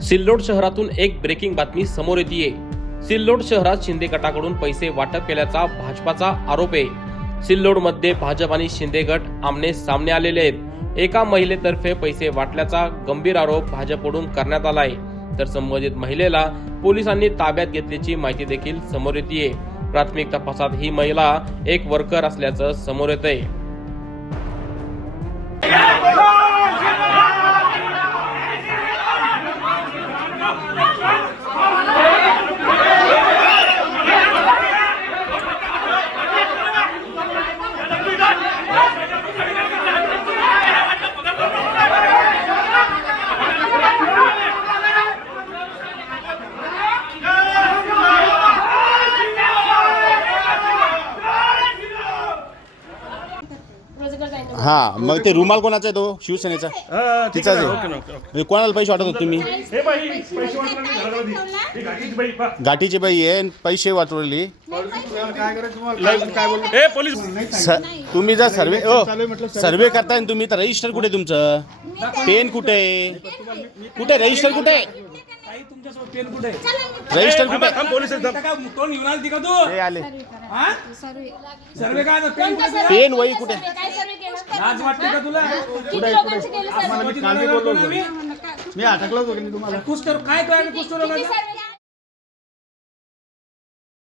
सिल्लोड शहरातून एक ब्रेकिंग बातमी समोर येते सिल्लोड शहरात शिंदे गटाकडून पैसे वाटप केल्याचा भाजपाचा आरोप आहे. सिल्लोडमध्ये भाजप आणि शिंदे गट आमने सामने आलेले आहेत. एका महिलेतर्फे पैसे वाटल्याचा गंभीर आरोप भाजपकडून करण्यात आला आहे तर संबंधित महिलेला पोलिसांनी ताब्यात घेतल्याची माहिती देखील समोर येते प्राथमिक तपासात ही महिला एक वर्कर असल्याचं समोर येत आहे हा मग ते रुमाल कोणाचा आहे तो? शिवसेनेचा? तिचाच आहे. म्हणजे कोणाला पैसे वाटत होते तुम्ही? हे बाई पैसे वाटलं नाही घरामध्ये. ही गाडीची बाई पहा. गाठीची बाई आहे आणि पैसे वाटवली. ए पोलीस. स- तुम्ही जर सर्वे ओ सर्वे करताय ना तुम्ही तर रजिस्टर कुठे आहे तुमचं? पेन कुठे आहे? कुठे रजिस्टर कुठे आहे? ताई तुमच्यासोबत पेन कुठे? रजिस्टर कुठे पोलीस तोंड घेऊन आली का तू ते आले हा? सर्वे काय आता? पेन कुठे आहे? पेन वही कुठे? लाज वाटते का तुला किती लोकांचे केले सर्वे? कोटी दोन हजार कोण आम्ही? मी अटकलोच वगैरे तुम्हाला काय काय सर्वे